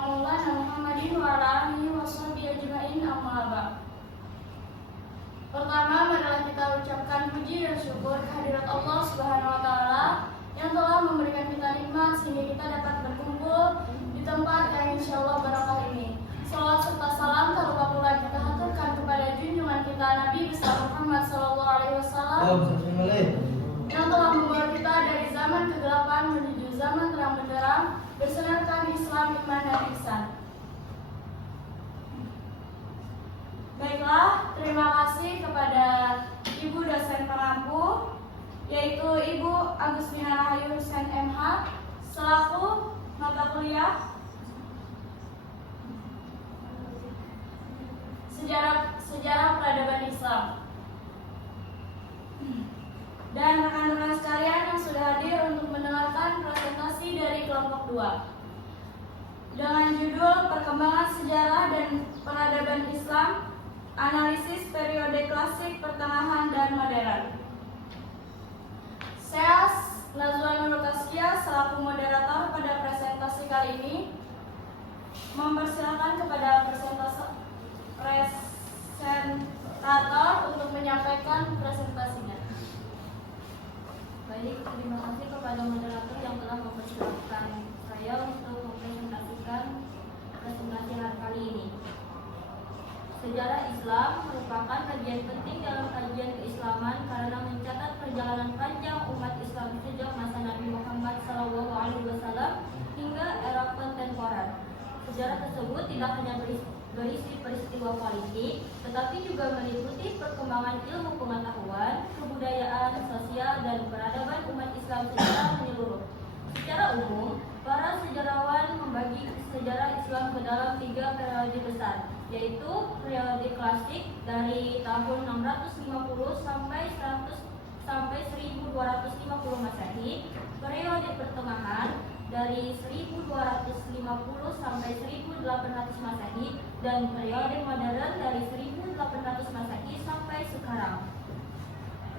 maulana Muhammadin wa ala alihi washabihi ajma'in, amma ba'd. Pertama, marilah kita ucapkan puji dan syukur kehadirat Allah Subhanahu wa taala yang telah memberikan kita nikmat sehingga kita dapat berkumpul di tempat yang insyaallah barakah ini. Salawat serta salam tak lupa pula kita haturkan kepada junjungan kita Nabi besar Muhammad sallallahu alaihi wasallam yang telah membawa kita dari zaman kegelapan menuju zaman terang benderang bersenarkan Islam, iman, dan ihsan. Baiklah, terima kasih kepada Ibu dosen pengampu, yaitu Ibu Agustina Rahayu Hussein MH, selaku mata kuliah Sejarah Peradaban Islam. Dan rekan-rekan sekalian yang sudah hadir untuk mendengarkan presentasi dari kelompok 2 dengan judul Perkembangan Sejarah dan Peradaban Islam, Analisis Periode Klasik, Pertengahan, dan Modern. Saya Nazwa Nurul Taskia selaku moderator pada presentasi kali ini mempersilakan kepada presentator untuk menyampaikan presentasinya. Baik, terima kasih kepada moderator yang telah mempersilahkan saya untuk mempresentasikan presentasi kali ini. Sejarah Islam merupakan bagian penting dalam kajian keislaman karena mencatat perjalanan panjang umat Islam sejak masa Nabi Muhammad SAW hingga era kontemporer. Sejarah tersebut tidak hanya berisi peristiwa politik, tetapi juga meliputi perkembangan ilmu pengetahuan, kebudayaan, sosial, dan peradaban umat Islam secara menyeluruh. Secara umum, para sejarawan membagi sejarah Islam ke dalam 3 periode besar, yaitu periode klasik dari tahun 650 sampai 1250 Masehi, periode pertengahan dari 1250 sampai 1800 Masehi, dan periode modern dari 1800 Masehi sampai sekarang.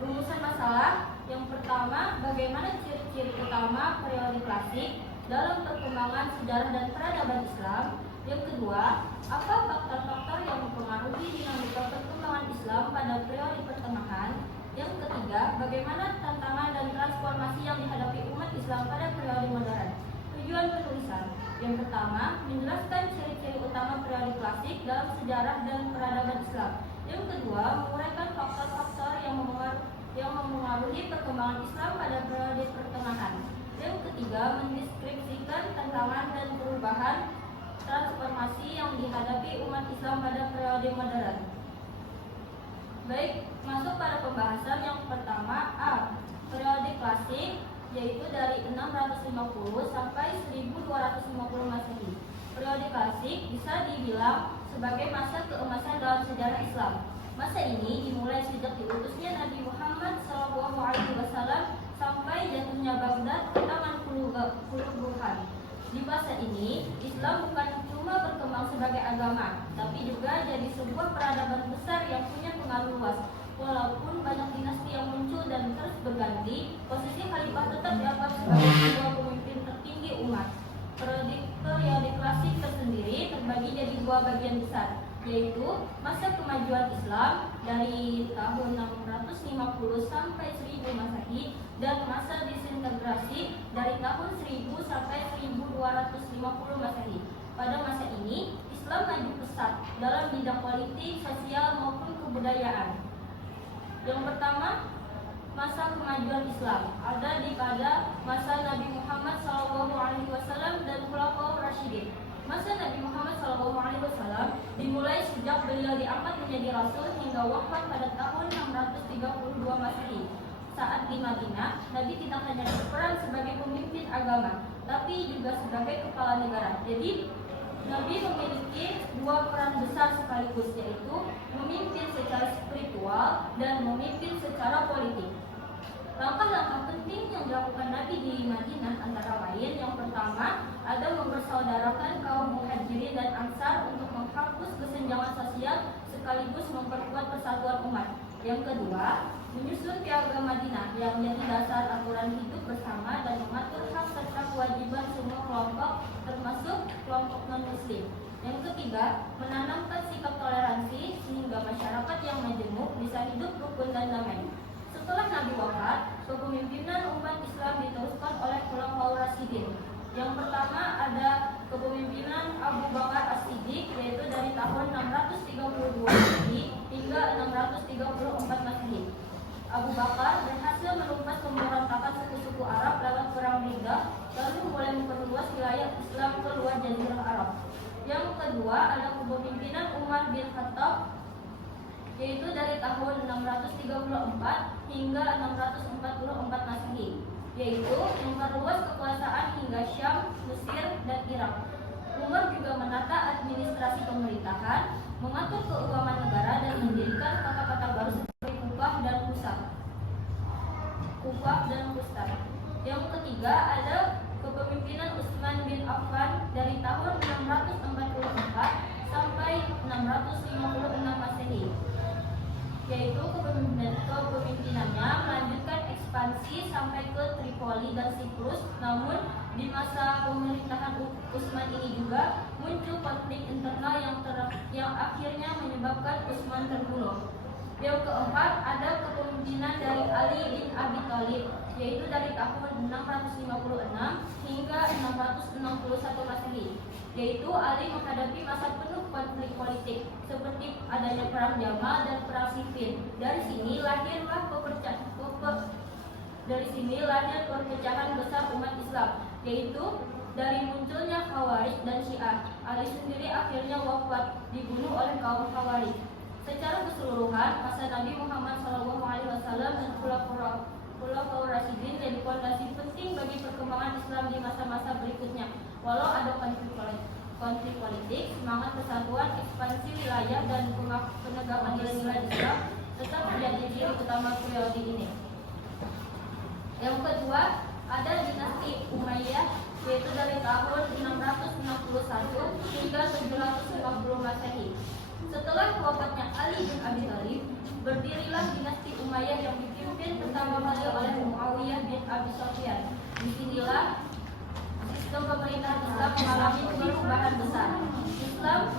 Rumusan masalah yang pertama, bagaimana ciri-ciri utama periode klasik dalam perkembangan sejarah dan peradaban Islam. Yang kedua, apa faktor-faktor yang mempengaruhi dinamika perkembangan Islam pada periode pertengahan. Yang ketiga, bagaimana tantangan dan transformasi yang dihadapi umat Islam pada periode modern. Tujuan penulisan. Yang pertama, menjelaskan ciri-ciri utama periode klasik dalam sejarah dan peradaban Islam. Yang kedua, menguraikan faktor-faktor yang mempengaruhi perkembangan Islam pada periode pertengahan. Yang ketiga, mendeskripsikan tantangan dan perubahan transformasi yang dihadapi umat Islam pada periode modern. Baik, masuk pada pembahasan yang pertama. A. Periode klasik, yaitu dari 650 sampai 1250 Masehi. Periode klasik bisa dibilang sebagai masa keemasan dalam sejarah Islam. Masa ini dimulai sejak diutusnya Nabi Muhammad SAW sampai jatuhnya Baghdad ke tangan Burhan. Di masa ini, Islam bukan cuma berkembang sebagai agama, tapi juga jadi sebuah peradaban besar yang punya pengaruh luas. Walaupun banyak dinasti yang muncul dan terus berganti, posisi khalifah tetap dianggap sebagai sebuah pemimpin tertinggi umat. Periode klasik tersendiri terbagi jadi 2 bagian besar, yaitu masa kemajuan Islam dari tahun 650 sampai 1000 Masehi dan masa disintegrasi dari tahun 1000 sampai 1250 Masehi. Pada masa ini, Islam maju pesat dalam bidang politik, sosial maupun kebudayaan. Yang pertama, masa kemajuan Islam ada pada masa Nabi Muhammad SAW dan Khulafaur Rasyidin. Masa Nabi Muhammad SAW dimulai sejak beliau diangkat menjadi Rasul hingga wafat pada tahun 632 Masehi. Saat di Madinah, Nabi tidak hanya berperan sebagai pemimpin agama, tapi juga sebagai kepala negara. Jadi, Nabi memiliki 2 peran besar sekaligus, yaitu memimpin secara spiritual dan memimpin secara politik. Langkah-langkah penting yang dilakukan Nabi di Madinah antara lain, yang pertama, ada mempersaudarakan kaum Muhajirin dan Ansar untuk menghapus kesenjangan sosial sekaligus memperkuat persatuan umat. Yang kedua, menyusun Piagam Madinah yang menjadi dasar aturan hidup bersama dan mengatur hak serta kewajiban semua kelompok termasuk kelompok non-muslim. Yang ketiga, menanamkan sikap toleransi sehingga masyarakat yang majemuk bisa hidup rukun dan damai. Setelah Nabi wafat, kepemimpinan umat Islam diteruskan oleh Khulafaur Rasyidin. Yang pertama ada kepemimpinan Abu Bakar As-Siddiq, yaitu dari tahun 632 Masehi hingga 634 Masehi. Abu Bakar berhasil menumpas pemberontakan suku-suku Arab lewat perang Riddah, lalu mulai memperluas wilayah Islam ke luar Jazirah Arab. Yang kedua ada kepemimpinan Umar bin Khattab, yaitu dari tahun 634 hingga 644 Masehi, yaitu memperluas kekuasaan hingga Syam, Mesir, dan Irak. Umar juga menata administrasi pemerintahan, mengatur keuangan negara, dan mendirikan kata-kata baru seperti Kufah dan Fustat. Yang ketiga ada kepemimpinan Utsman bin Affan dari tahun 644 sampai 656 Masehi, yaitu kepemimpinannya melanjutkan ekspansi sampai ke Tripoli dan Siprus. Namun di masa pemerintahan Utsman ini juga muncul konflik internal yang akhirnya menyebabkan Utsman terbunuh. Yang keempat ada kepemimpinan dari Ali bin Abi Thalib, yaitu dari tahun 656 hingga 661 Masehi, yaitu Ali menghadapi masa penuh konflik politik seperti adanya perang Jamal dan perang Siffin. Dari sini lahir perpecahan besar umat Islam, yaitu dari munculnya Khawarij dan Syiah. Ali sendiri akhirnya wafat dibunuh oleh kaum Khawarij. Secara keseluruhan, masa Nabi Muhammad SAW dan Khulafaur Rasyidin jadi fondasi penting bagi perkembangan Islam di masa-masa berikutnya. Walau ada konflik politik, semangat persatuan, ekspansi wilayah, dan penegakan nilai-nilai Islam tetap menjadi ciri utama periode ini. Yang kedua, ada dinasti Umayyah, yaitu dari tahun 661 hingga 750 Masehi. Setelah wafatnya Ali bin Abi Thalib, berdirilah dinasti Umayyah yang dipimpin pertama kali oleh Muawiyah bin Abi Sufyan. Disinilah sistem pemerintahan Islam mengalami perubahan besar. Islam,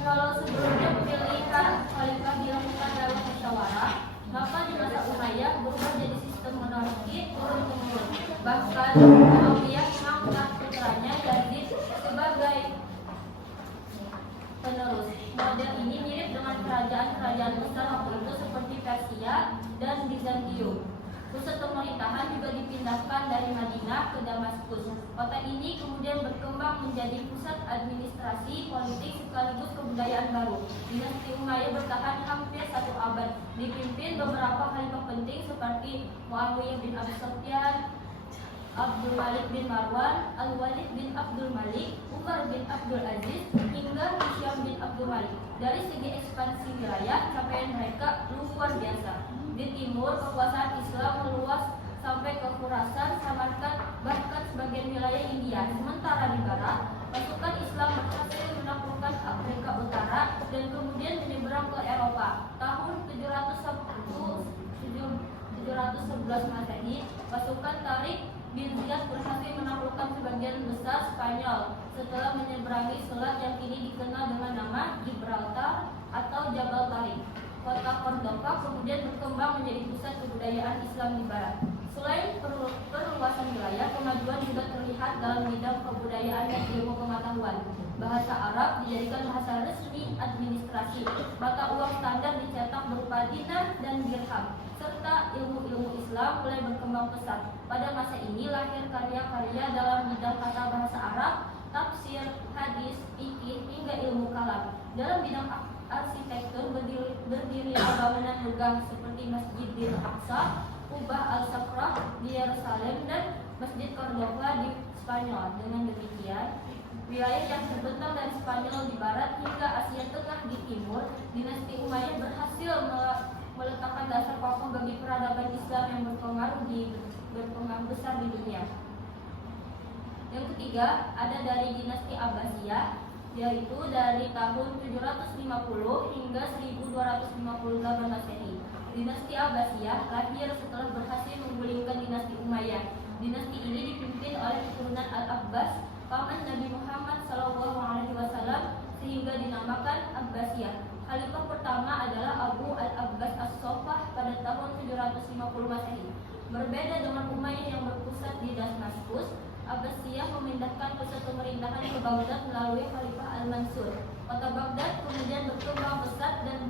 kalau sebelumnya pemilihan khalifah dilakukan dalam musyawarah, maka di masa Umayyah berubah jadi sistem monarki turun-temurun. Bahkan Muawiyah mengangkat putranya Yazid sebagai penerus. Model ini mirip dengan kerajaan-kerajaan besar waktu itu seperti Persia dan Bizantium. Pusat pemerintahan juga dipindahkan dari Madinah ke Damaskus. Kota ini kemudian berkembang menjadi pusat administrasi, politik, sekaligus kebudayaan baru. Dinasti Umayyah bertahan hampir 1 abad, dipimpin beberapa khalifah penting seperti Muawiyah bin Abi Sufyan, Abdul Malik bin Marwan, Al-Walid bin Abdul Malik, Umar bin Abdul Aziz, hingga Hisham bin Abdul Malik. Dari segi ekspansi wilayah, capaian mereka luar biasa. Di timur, kekuasaan Islam meluas sampai ke Khurasan, Samarkand, bahkan sebagian wilayah India. Sementara di barat, pasukan Islam berhasil menaklukkan Afrika Utara dan kemudian menyeberang ke Eropa. Tahun 711 Masehi, pasukan Tariq bin Ziyad berhasil menaklukkan sebagian besar Spanyol setelah menyeberangi selat yang kini dikenal dengan nama Gibraltar atau Jabal Tariq. Kota Cordova kemudian berkembang menjadi pusat kebudayaan Islam di barat. Selain perluasan wilayah, kemajuan juga terlihat dalam bidang kebudayaan dan ilmu pengetahuan. Bahasa Arab dijadikan bahasa resmi administrasi. Mata uang standar dicetak berupa dinar dan dirham, serta ilmu-ilmu Islam mulai berkembang pesat. Pada masa ini lahir karya-karya dalam bidang tata bahasa Arab, tafsir, hadis, fikih, hingga ilmu kalam. Dalam bidang arsitektur berdirilah bangunan megah seperti Masjidil Aqsa, Kubah Al-Sakrah di Yerusalem, dan Masjid Cordova di Spanyol. Dengan demikian, wilayah yang terbentang dari Spanyol di barat hingga Asia Tengah di timur, dinasti Umayyah berhasil meletakkan dasar kokoh bagi peradaban Islam yang berpengaruh besar di dunia. Yang ketiga ada dari dinasti Abbasiyah, yaitu dari tahun 750 hingga 1258 Masehi. Dinasti Abbasiyah lahir setelah berhasil menggulingkan dinasti Umayyah. Dinasti ini dipimpin oleh keturunan Al-Abbas, paman Nabi Muhammad SAW, sehingga dinamakan Abbasiyah. Khalifah pertama adalah Abu Al-Abbas As-Soffah pada tahun 750 Masehi. Berbeda dengan Umayyah yang berpusat di Damaskus, Abbasiyah memindahkan pusat pemerintahan ke Baghdad melalui Khalifah Al-Mansur. Kota Baghdad kemudian berkembang pesat dan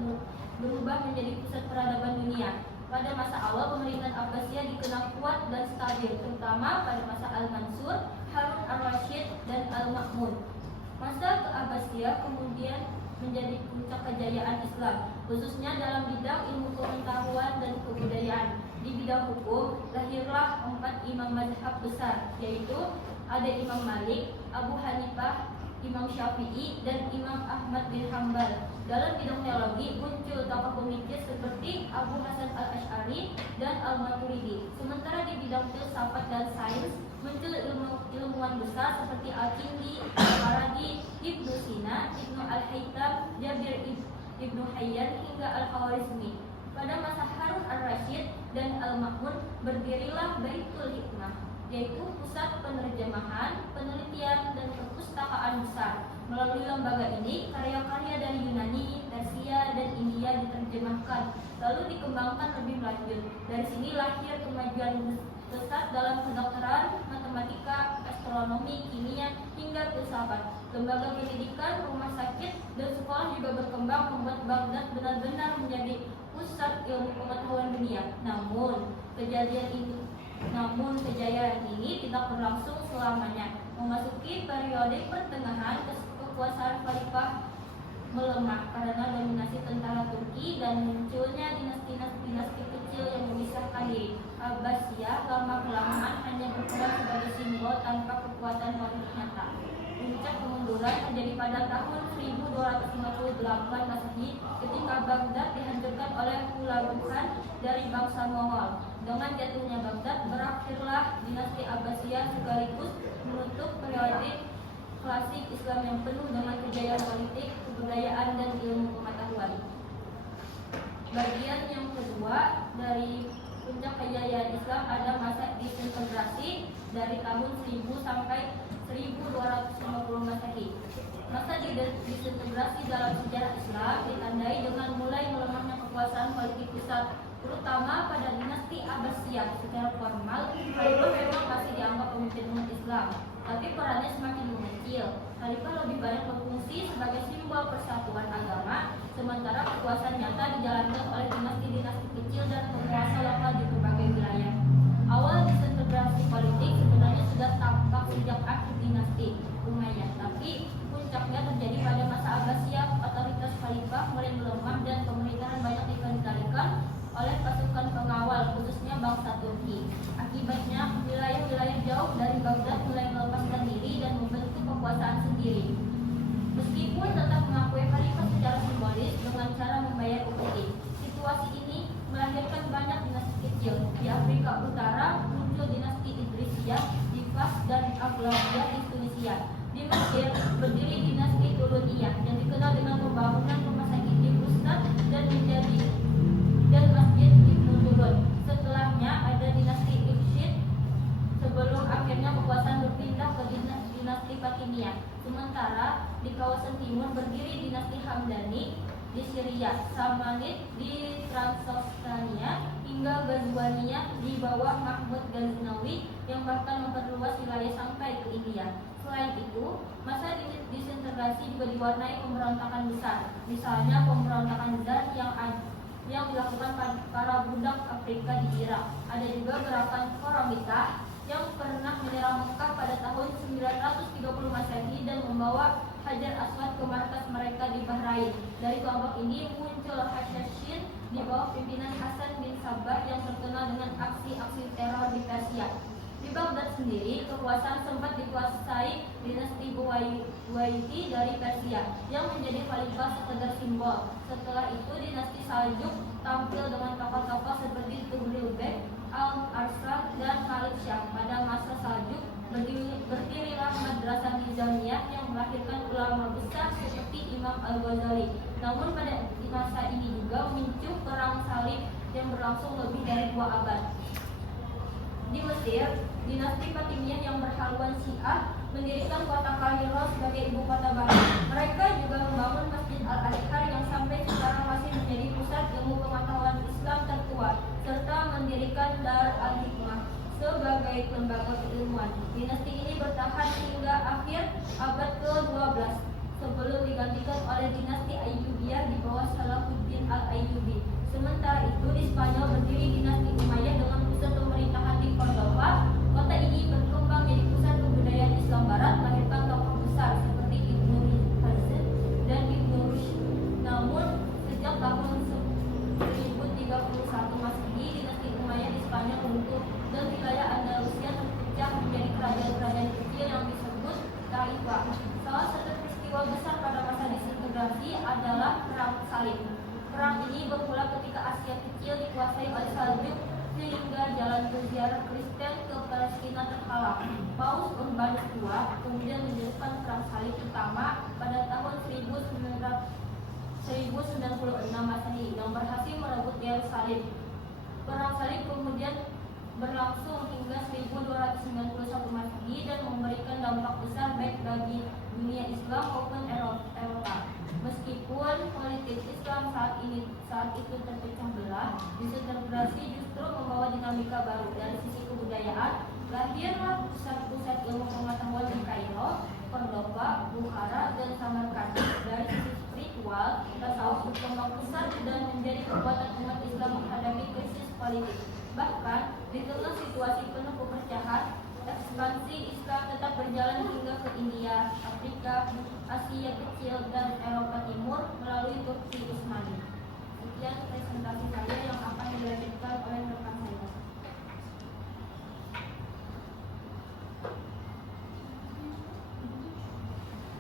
berubah menjadi pusat peradaban dunia. Pada masa awal pemerintahan Abbasiyah dikenal kuat dan stabil, terutama pada masa Al-Mansur, Harun Ar-Rasyid, dan Al-Ma'mun. Masa ke-Abbasiyah kemudian menjadi puncak kejayaan Islam, khususnya dalam bidang ilmu pengetahuan dan kebudayaan. Di bidang hukum, lahirlah 4 imam mazhab besar, yaitu ada Imam Malik, Abu Hanifah, Imam Syafi'i, dan Imam Ahmad bin Hanbal. Dalam bidang teologi muncul tokoh pemikir seperti Abu Hasan Al-Asy'ari dan Al-Maturidi. Sementara di bidang filsafat dan sains muncul ilmuwan besar seperti Al-Kindi, Al-Farabi, Ibnu Sina, Ibnu Al-Haytham, Jabir Ibnu Hayyan, hingga Al-Khawarizmi. Pada masa Harun Ar-Rasyid dan Al-Ma'mun berdirilah Baitul Hikmah, yaitu pusat penerjemahan, penelitian, dan perpustakaan besar. Melalui lembaga ini, karya-karya dari Yunani, Persia, dan India diterjemahkan, lalu dikembangkan lebih lanjut. Dari sini lahir kemajuan pesat dalam kedokteran, matematika, astronomi, kimia, hingga filsafat. Lembaga pendidikan, rumah sakit, dan sekolah juga berkembang, membuat Baghdad benar-benar menjadi pusat ilmu pengetahuan dunia. Namun kejayaan ini tidak berlangsung selamanya. Memasuki periode pertengahan, kekuasaan khalifah melemah karena dominasi tentara Turki dan munculnya dinasti kecil yang memisahkan diri. Abbasiyah lama-kelamaan hanya berperan sebagai simbol tanpa kekuatan politik nyata. Puncak kemunduran terjadi pada tahun 1258 Masehi ketika Baghdad dihancurkan oleh Hulaguhan dari bangsa Mongol. Dengan jatuhnya Baghdad, berakhirlah dinasti Abbasiyah sekaligus menutup periode klasik Islam yang penuh dengan kejayaan politik, kebudayaan, dan ilmu pengetahuan. Bagian yang kedua dari puncak kejayaan Islam ada masa disintegrasi dari tahun 1000 sampai 1250 Masehi. Masa disintegrasi dalam sejarah Islam ditandai dengan mulai melemahnya kekuasaan politik pusat, terutama pada dinasti Abbasiyah. Secara formal, khalifah memang masih dianggap pemimpin umat Islam, tapi perannya semakin mengecil. Khalifah lebih banyak berfungsi sebagai simbol persatuan agama, sementara kekuasaan nyata dijalankan oleh dinasti-dinasti kecil dan penguasa lokal di berbagai wilayah. Awal disintegrasi politik sebenarnya sudah tampak sejak akhir dinasti Umayyah, tapi puncaknya terjadi pada masa Abbasiyah. Otoritas khalifah mulai melemah dan pemerintahan banyak dikendalikan oleh pasukan pengawal, khususnya bangsa Turki. Akibatnya, wilayah-wilayah jauh dari Baghdad mulai melepaskan diri dan membentuk kekuasaan sendiri. Meskipun tetap mengakui khalifah secara simbolis dengan cara membayar upeti. Situasi ini melahirkan banyak dinasti kecil. Di Afrika Utara muncul dinasti Idrisiyah di Fas dan Aghlabiyah di Tunisia. Di Mesir berdiri dinasti Tuluniyah yang dikenal dengan pembangunan rumah sakit di Fustat dan Masjid Ibnu Tulun. Setelahnya ada dinasti Ikhshid sebelum akhirnya kekuasaan berpindah ke dinasti Fatimiyah. Sementara di kawasan timur berdiri dinasti Hamdani di Syria, Samanid di Transjordania, hingga Ghazwaniyah di bawah Mahmud Ghaznawi yang bahkan memperluas wilayah sampai ke India. Selain itu, masa disintegrasi juga diwarnai pemberontakan besar, misalnya pemberontakan Zar yang dilakukan para budak Afrika di Irak. Ada juga gerakan Koromitah yang pernah menyerang Mekah pada tahun 930 Masehi dan membawa Hajar Aswad ke markas mereka di Bahrain. Dari kelompok ini muncul Hashashin di bawah pimpinan Hasan bin Sabbah yang terkenal dengan aksi-aksi teror di Persia. Di Baghdad sendiri, kekuasaan sempat dikuasai dinasti Buwaiti dari Persia yang menjadi khalifah sekedar simbol. Setelah itu, dinasti Saljuk tampil dengan tokoh-tokoh seperti Tughril Beg, Al-Arslan, dan Malik Shah. Pada masa Saljuk, berdirilah Madrasah Nizamiyah yang melahirkan ulama besar seperti Imam Al-Ghazali. Namun pada masa ini juga muncul perang salib yang berlangsung lebih dari 2 abad. Di Mesir, dinasti Fatimiyah yang berhaluan Syiah mendirikan kota Kairo sebagai ibu kota baru. Mereka juga membangun Masjid Al-Azhar yang sampai sekarang masih menjadi pusat ilmu pengetahuan Islam tertua, serta mendirikan Dar al-Hikmah sebagai lembaga keilmuan. Dinasti ini bertahan hingga akhir abad ke-12 sebelum digantikan oleh dinasti Ayyubiyah di bawah Salahuddin al-Ayyubi. Sementara itu di Spanyol berdiri dinasti Umayyah dengan pusat pemerintahan di Cordova. Kota ini berkembang jadi pusat kebudayaan Islam Barat, melahirkan tokoh besar seperti Ibnu Hazm dan Ibnu Rushd. Namun sejak tahun 1031 Masehi, dinasti Umayyah di Spanyol runtuh dan wilayah Andalusia terpecah menjadi kerajaan-kerajaan kecil yang disebut Taifah. Salah satu peristiwa besar pada masa disintegrasi adalah Perang Salib. Perang ini bermula ketika Asia Kecil dikuasai oleh Saljuk sehingga jalan berziarah Kristen ke Palestina terhalang. Paus Urbanus II kemudian menyerukan Perang Salib pertama pada tahun 1096 Masehi yang berhasil merebut Yerusalem. Perang Salib kemudian berlangsung hingga 1291 Masehi dan memberikan dampak besar baik bagi dunia Islam maupun Eropa. Meskipun politik Islam saat itu terpecah belah, disintegrasi justru membawa dinamika baru. Dari sisi kebudayaan, lahirlah pusat-pusat ilmu pengetahuan di Kairo, Cordova, Bukhara, dan Samarkand. Dari sisi spiritual, tasawuf berkembang pesat dan menjadi kekuatan umat Islam menghadapi krisis politik. Bahkan, di tengah situasi penuh perpecahan, ekspansi Islam tetap berjalan hingga ke India, Afrika, Asia Kecil, dan Eropa Timur melalui Turki Utsmani. Sekian presentasi saya yang akan dilanjutkan oleh rekan saya.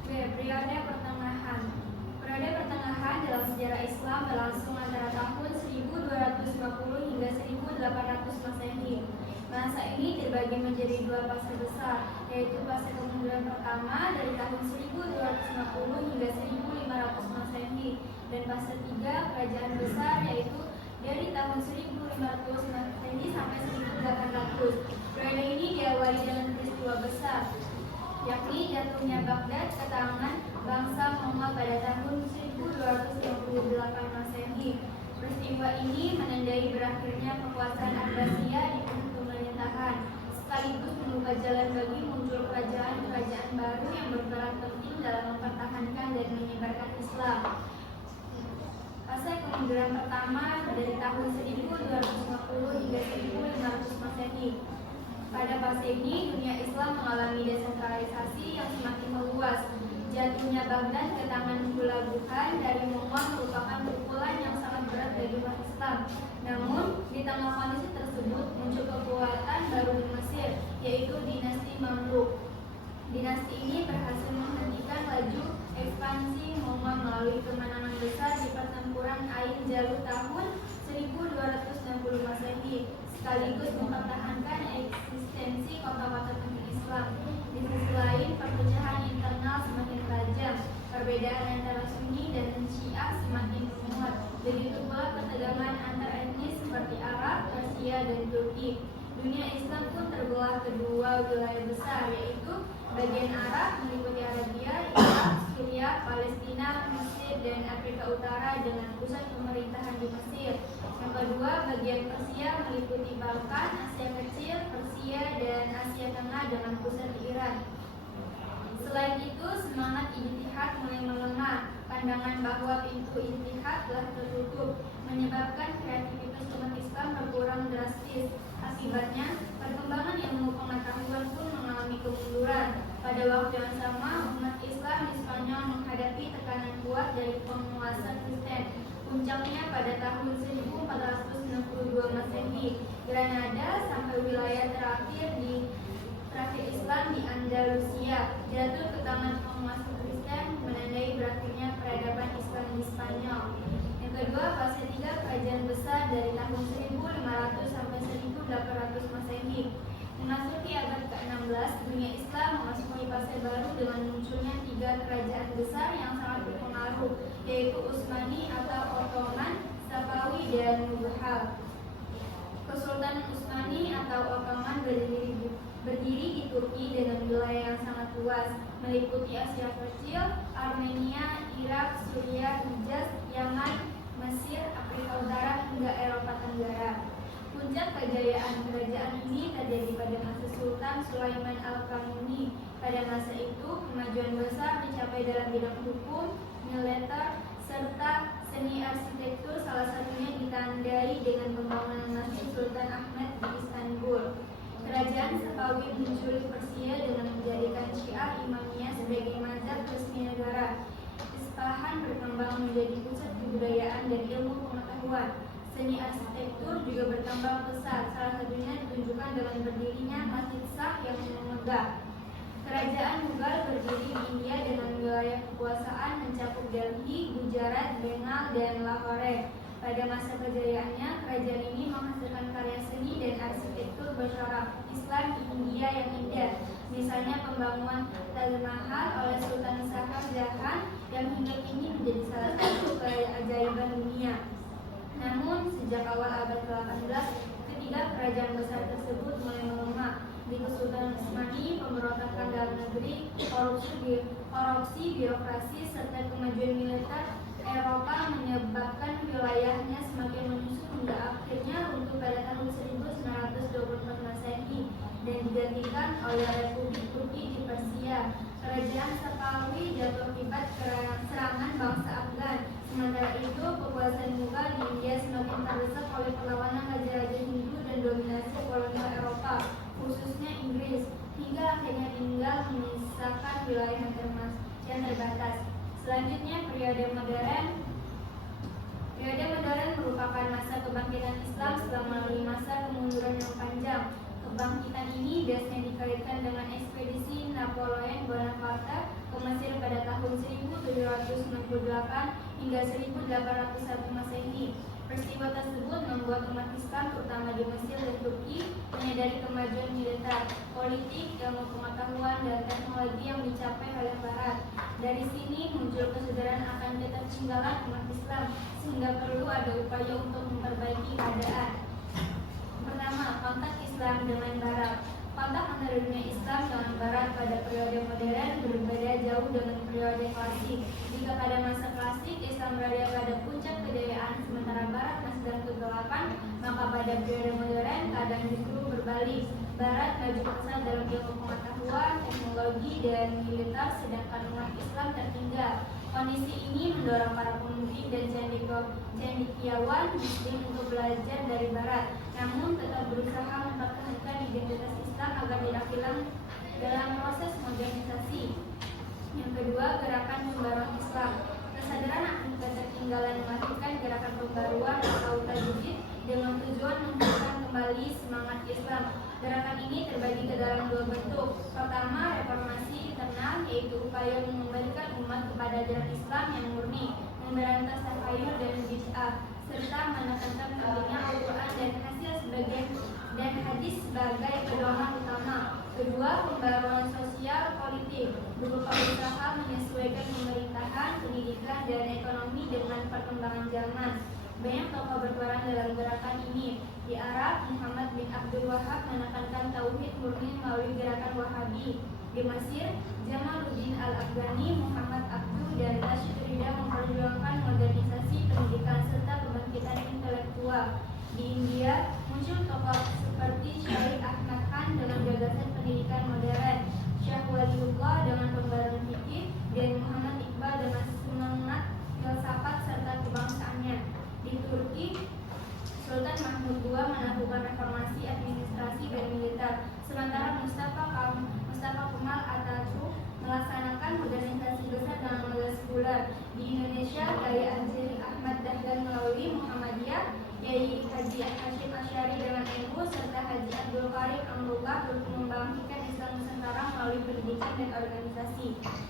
Periode pertengahan. Periode pertengahan dalam sejarah Islam berlangsung antara tahun 1250 hingga 1800 Masehi. Masa ini terbagi menjadi 2 fase besar, yaitu fase kemunduran pertama dari tahun 1250 hingga 1500 Masehi dan fase 3 kerajaan besar, yaitu dari tahun 1500 Masehi sampai 1800. Periode ini diawali dengan peristiwa besar, yakni jatuhnya Baghdad ke tangan bangsa Mongol pada tahun 1258 Masehi. Peristiwa ini menandai berakhirnya kekuasaan Abbasiyah di pemerintahan, sekaligus membuka jalan bagi muncul kerajaan-kerajaan baru yang berperan penting dalam mempertahankan dan menyebarkan Islam. Fase kemunduran pertama dari tahun 1250 hingga 1500 Masehi. Pada fase ini, dunia Islam mengalami desentralisasi yang semakin meluas. Jatuhnya Baghdad ke tangan Hulaguhan dari Mongol merupakan pukulan yang sangat berat bagi umat Islam. Namun, di tengah kondisi tersebut muncul kekuatan baru di Mesir, yaitu dinasti Mamluk. Dinasti ini berhasil menghentikan laju ekspansi Mongol melalui kemenangan besar di pertempuran Ain Jalut tahun 1260 Masehi, sekaligus mempertahankan eksistensi kota-kota penting Islam. Di sisi lain, perpecahan internal semakin tajam, perbedaan antara Sunni dan Syiah semakin menguat. Begitu pula ketegangan antar etnis seperti Arab, Persia, dan Turki. Dunia Islam pun terbelah kedua wilayah besar, yaitu bagian Arab meliputi Arabia, Irak, Syria, Palestina, Mesir, dan Afrika Utara dengan pusat pemerintahan di Mesir. Yang kedua, bagian Persia meliputi Balkan, Asia Kecil, Persia, dan Asia Tengah dengan pusat di Iran. Selain itu, semangat ijtihad mulai melemah. Pandangan bahwa pintu ijtihad telah tertutup menyebabkan kreativitas umat Islam berkurang drastis. Akibatnya, perkembangan ilmu pengetahuan pun mengalami kemunduran. Pada waktu yang sama, umat Islam di Spanyol menghadapi tekanan kuat dari penguasa Kristen. Puncaknya pada tahun 1462 Masehi, Granada sampai wilayah terakhir Islam di Andalusia jatuh ke tangan penguasa Kristen, menandai berakhirnya peradaban Islam di Spanyol. Yang kedua, fase 3 kerajaan besar dari tahun 1500 sampai 1800 Masehi. Memasuki abad ke-16, dunia Islam memasuki fase baru dengan munculnya 3 kerajaan besar yang sangat berpengaruh, yaitu Utsmani atau Ottoman, Safawi, dan Mughal. Sultan Utsmani atau Ottoman berdiri di Turki dengan wilayah yang sangat luas, meliputi Asia Kecil, Armenia, Irak, Suriah, Hijaz, Yaman, Mesir, Afrika Utara, hingga Eropa Tenggara. Puncak kejayaan kerajaan ini terjadi pada masa Sultan Sulaiman Al-Qanuni. Pada masa itu, kemajuan besar dicapai dalam bidang hukum, militer, serta seni arsitektur, salah satunya ditandai dengan pembangunan Masjid Sultan Ahmed di Istanbul. Kerajaan Safawi menyusul Persia dengan menjadikan Syiah Imamiyah sebagai mazhab resmi negara. Isfahan berkembang menjadi pusat kebudayaan dan ilmu pengetahuan. Seni arsitektur juga berkembang pesat, salah satunya ditunjukkan dengan berdirinya Masjid Shah yang megah. Kerajaan Mughal berdiri di India dengan wilayah kekuasaan mencakup Delhi, Gujarat, Bengal, dan Lahore. Pada masa kejayaannya, kerajaan ini menghasilkan karya seni dan arsitektur bercorak Islam di India yang indah. Misalnya pembangunan Taj Mahal oleh Sultan Shah Jahan yang hingga kini menjadi salah satu keajaiban dunia. Namun, sejak awal abad ke-18, ketiga kerajaan besar tersebut mulai melemah. Di Kesultanan Utsmani, pemberontakan dalam negeri, korupsi birokrasi, serta kemajuan militer Eropa menyebabkan wilayahnya semakin menyusut hingga akhirnya runtuh pada tahun 1924 Masehi dan digantikan oleh Republik Turki di Persia. Kerajaan Safawi jatuh akibat serangan bangsa Afgan. Sementara itu, kekuasaan Mughal di India semakin terdesak oleh perlawanan raja-raja Hindu dan dominasi kolonial Eropa, khususnya Inggris, hingga akhirnya tinggal menyisakan wilayah yang terbatas. Selanjutnya, periode modern. Periode modern merupakan masa kebangkitan Islam setelah melalui masa kemunduran yang panjang. Kebangkitan ini biasanya dikaitkan dengan ekspedisi Napoleon Bonaparte ke Mesir pada tahun 1798 hingga 1801 Masehi. Peristiwa tersebut membuat umat Islam terutama di Mesir dan Turki menyadari kemajuan militer, politik, ilmu pengetahuan, dan teknologi yang dicapai oleh Barat. Dari sini muncul kesadaran akan ketertinggalan umat Islam sehingga perlu ada upaya untuk memperbaiki keadaan. Pertama, kontak Islam dengan Barat. Kontak antara dunia Islam dengan Barat pada periode modern berbeda jauh dengan periode klasik. Jika pada masa klasik Islam berada pada puncak kejayaan sementara Barat masih dalam kegelapan, maka pada periode modern keadaan justru berbalik. Barat maju pesat dalam ilmu pengetahuan, teknologi, dan militer, sedangkan umat Islam tertinggal. Kondisi ini mendorong para pemimpin dan cendekiawan Muslim untuk belajar dari Barat, namun tetap berusaha mempertahankan identitas Islam agar tidak hilang dalam proses modernisasi. Yang kedua, gerakan pembaruan Islam. Kesadaran akan ketertinggalan melahirkan gerakan pembaruan atau tajdid dengan tujuan menghidupkan kembali semangat Islam. Gerakan ini terbagi ke dalam dua bentuk. Pertama, reformasi internal, yaitu upaya mengembalikan umat kepada ajaran Islam yang murni, memberantas takhayul dan bid'ah, serta menekankan pentingnya Al-Quran dan hadis sebagai pedoman utama. Kedua, pembaruan sosial politik berupa usaha menyesuaikan pemerintahan, pendidikan, dan ekonomi dengan perkembangan zaman. Banyak tokoh berperan dalam gerakan ini. Di Arab, Muhammad bin Abdul Wahab menekankan tauhid murni melalui gerakan Wahabi. Di Mesir, Jamaluddin Al-Afghani, Muhammad Abduh, dan Rashid Ridha memperjuangkan modernisasi pendidikan serta kebangkitan intelektual. Di India, muncul tokoh seperti Syarif Ahmad Khan dengan gagasan pendidikan modern, Syekh Waliullah dengan pembaruan fikih, dan Muhammad Iqbal dengan semangat filsafat serta kebangsaannya. Di Turki, Sultan Mahmud II melakukan reformasi administrasi dan militer, sementara Mustafa Kemal Atatürk melaksanakan modernisasi besar dalam lembaga sekuler. Di Indonesia, Kiai Haji Ahmad Dahlan melalui Muhammadiyah, Kiai Haji Hasyim Asy'ari dengan NU, serta Haji Abdul Karim Amrullah membangkitkan Islam Nusantara melalui pendidikan dan organisasi.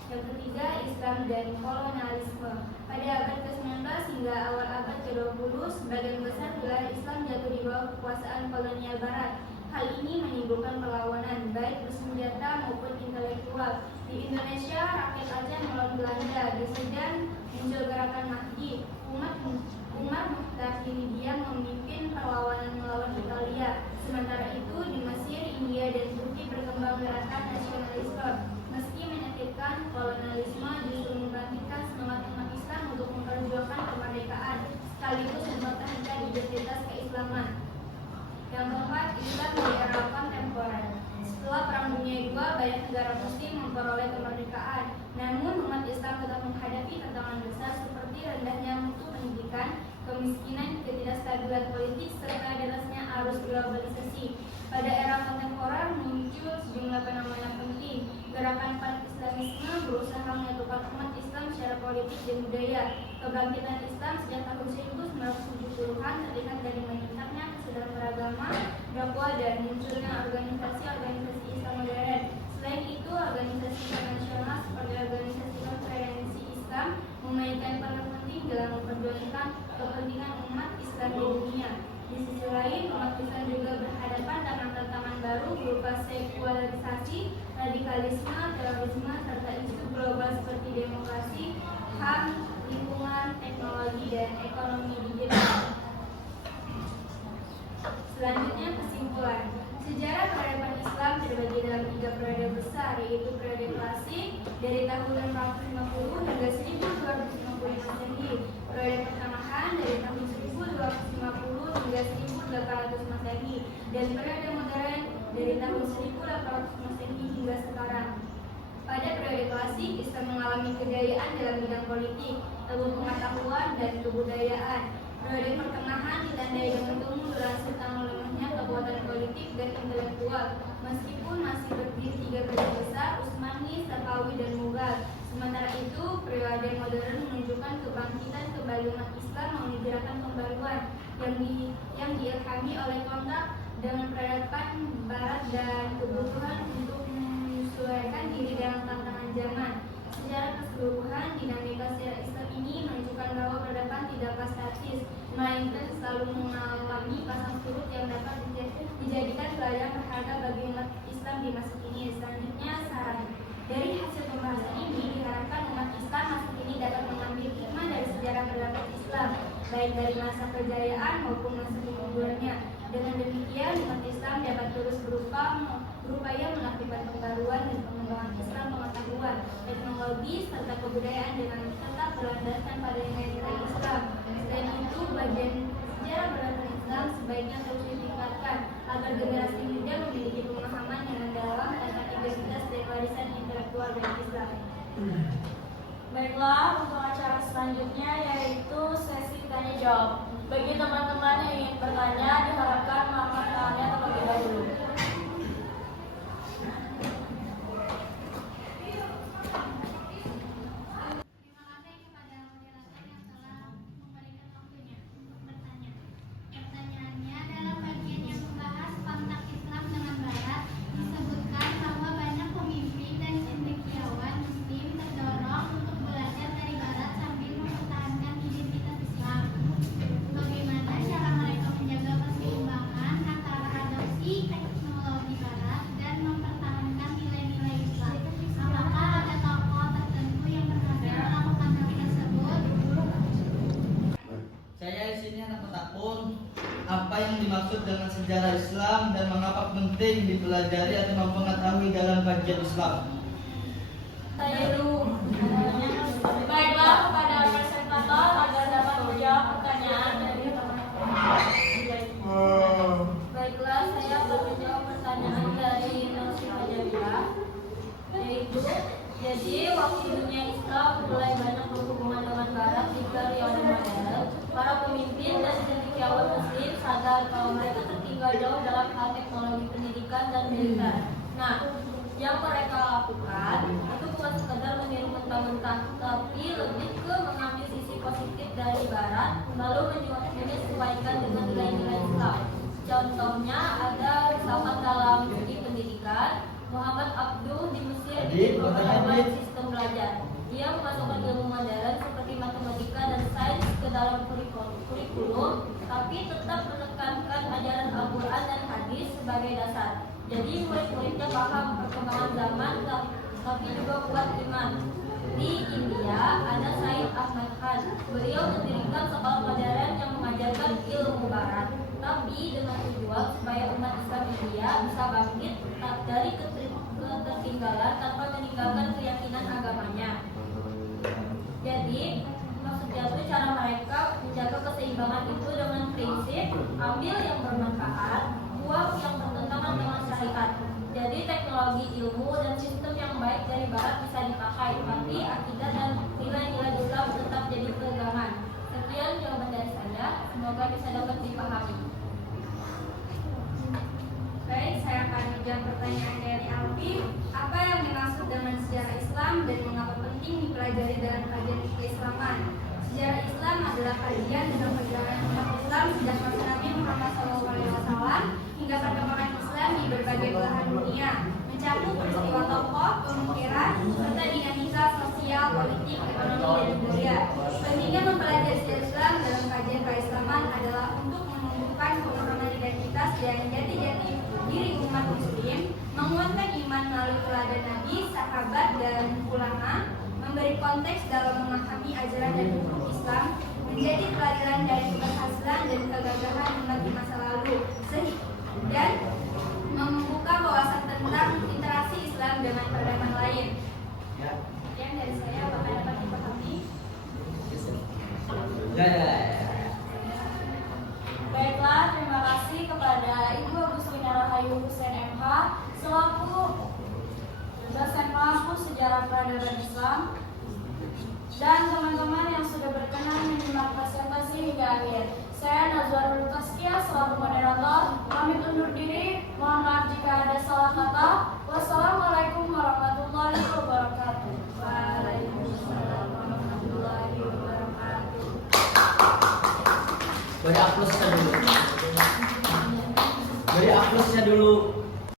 Yang ketiga, Islam dan kolonialisme. Pada abad ke-19 hingga awal abad ke-20, sebagian besar wilayah Islam jatuh di bawah kekuasaan kolonial Barat. Hal ini menimbulkan perlawanan, baik bersenjata maupun intelektual. Di Indonesia, rakyat Aceh melawan Belanda. Di Sudan, muncul gerakan Mahdi. Umar Mukhtar Hindia memimpin perlawanan melawan Italia. Islam. Meski menyakitkan, kolonialisme justru membangkitkan semangat umat Islam untuk memperjuangkan kemerdekaan sekaligus mempertahankan identitas keislaman. Yang keempat, Islam di era kontemporer. Setelah Perang Dunia II, banyak negara muslim memperoleh kemerdekaan. Namun umat Islam tetap menghadapi tantangan besar seperti rendahnya mutu pendidikan, kemiskinan, ketidakstabilan politik, serta derasnya arus globalisasi. Pada era kontemporer muncul sejumlah fenomena penting. Gerakan pan-Islamisme berusaha menyatukan umat Islam secara politik dan budaya. Kebangkitan Islam sejak tahun 1970-an terlihat dari meningkatnya kesadaran beragama, dakwah, dan munculnya organisasi-organisasi Islam modern. Selain itu, organisasi internasional seperti Organisasi Konferensi Islam memainkan peran penting dalam memperjuangkan kepentingan umat Islam di dunia. Di sisi lain, umat Islam juga berhadapan dengan tantangan baru berupa sekularisasi, radikalisme, terorisme, serta isu global seperti demokrasi, HAM, lingkungan, teknologi, dan ekonomi digital. Selanjutnya, kesimpulan. Sejarah peradaban Islam terbagi dalam 3 periode besar, yaitu periode klasik dari tahun 450 hingga 1250 Masehi, periode pertengahan dari tahun 1250 hingga 1800 Masehi, dan periode modern dari tahun 1800 Masehi hingga sekarang. Pada periode klasik, Islam mengalami kejayaan dalam bidang politik, ilmu pengetahuan, dan kebudayaan. Periode pertengahan ditandai dengan kemunduran serta melemahnya kekuatan politik dan intelektual, meskipun masih berdiri 3 garis besar, Utsmani, Safawi, dan Mughal. Sementara itu, periode modern menunjukkan kebangkitan kembali umat Islam melalui gerakan pembaruan yang diilhami oleh kontak dengan peradaban Barat dan kebutuhan untuk menyesuaikan diri dengan tantangan zaman. Secara keseluruhan, dinamika sejarah Islam ini menunjukkan bahwa peradaban tidaklah statis, melainkan selalu mengalami pasang surut yang dapat dijadikan pelajaran berharga bagi umat Islam di masa kini. Selanjutnya, saran. Dari hasil pembahasan ini, diharapkan umat Islam masa kini dapat mengambil hikmah dari sejarah peradaban Islam, baik dari masa kejayaan maupun masa kemundurannya. Dengan demikian, umat Islam dapat terus berupaya melakukan pembaruan dan pengembangan Islam pengetahuan, teknologi, serta kebudayaan dengan tetap berlandaskan pada nilai-nilai Islam. Selain itu, bagian sejarah peradaban Islam sebaiknya terus ditingkatkan agar generasi muda memiliki pemahaman yang mendalam tentang identitas dan warisan intelektual dari Islam. Baiklah, untuk acara selanjutnya yaitu sesi tanya jawab. Bagi teman-teman yang ingin bertanya, diharapkan mengangkat tangannya terlebih dahulu. Pertanyaannya dalam bagian yang membahas kontak Islam dengan Barat, disebutkan bahwa banyak pemimpin dan cendekiawan Muslim terdorong untuk belajar dari Barat sambil mempertahankan identitas Islam. Bagaimana cara mereka menjaga keseimbangan antara adopsi teknologi Barat dan mempertahankan nilai-nilai Islam? Apakah ada tokoh tertentu yang berhasil melakukan hal tersebut? Saya di sini anak petakun. Apa yang dimaksud dengan sejarah Islam dan mengapa penting dipelajari atau mengetahui dalam kajian Islam? Saya dulu. Baiklah, kepada presentator agar dapat menjawab pertanyaan dari teman-teman. Baiklah, saya akan menjawab pertanyaan dari Nelsi Fajabila, yaitu jadi waktu dunia Islam mulai banyak berhubungan dengan Barat di periode modern, para pemimpin dan cendekiawan Muslim sadar kalau mereka tertinggal jauh dalam hal teknologi pendidikan dan militer. Nah, yang mereka lakukan itu bukan sekedar meniru mentah-mentah, tapi lebih ke mengambil sisi positif dari Barat, lalu menyesuaikan dengan nilai-nilai Islam. Contohnya ada filsafat dalam studi pendidikan. Muhammad Abduh di Mesir memperlakukan sistem belajar. Dia memasukkan ilmu modern seperti matematika dan sains ke dalam kurikulum, tapi tetap menekankan ajaran Al-Quran dan hadis sebagai dasar. Jadi murid-muridnya paham perkembangan zaman, tapi juga kuat iman. Di India ada Said Ahmad Khan. Beliau mendirikan sekolah modern yang mengajarkan ilmu Barat, tapi dengan tujuan supaya umat Islam India bisa bangkit dari ketertinggalan tanpa meninggalkan keyakinan agamanya. Jadi, maksudnya itu cara mereka menjaga keseimbangan itu dengan prinsip ambil yang bermanfaat, buang yang bertentangan dengan syariat. Jadi teknologi, ilmu, dan sistem yang baik dari barat bisa dipakai, tapi akidah dan nilai-nilai Islam tetap jadi pegangan. Sekian jawaban dari saya, semoga bisa dapat dipahami. Baik, saya akan menjawab pertanyaan dari Alfi. Apa yang dimaksud dengan sejarah Islam dan mengapa penting dipelajari dalam kajian keislaman? Sejarah Islam adalah kajian tentang perjalanan umat Islam sejak masa Nabi Muhammad SAW hingga perkembangan Islam di berbagai belahan dunia, mencakup peristiwa tokoh, pemikiran, serta dinamika sosial, politik, ekonomi, dan budaya. Pentingnya mempelajari sejarah Islam dalam kajian keislaman adalah untuk menumbuhkan pemahaman identitas dan jati-jati diri umat Muslim, menguatkan iman melalui teladan Nabi, sahabat, dan ulama, memberi konteks dalam memahami ajaran dan hukum Islam, menjadi pelajaran dari keberhasilan dan kegagahan umat di masa lalu, dan membuka wawasan tentang interaksi Islam dengan peradaban lain. Yang dari saya, Bapak dapat dipahami. Baiklah, terima kasih kepada Ibu Agustina Rahayu Hussein MH selaku dosen pelaku sejarah peradaban Islam dan teman-teman yang sudah berkenan menyimak presentasi hingga akhir. Saya Nazwa Nurul Taskia selaku moderator, pamit undur diri. Mohon maaf jika ada salah kata. Wassalamualaikum warahmatullahi wabarakatuh. Waalaikumsalam warahmatullahi wabarakatuh. Beri aplausnya dulu. Beri aplausnya dulu.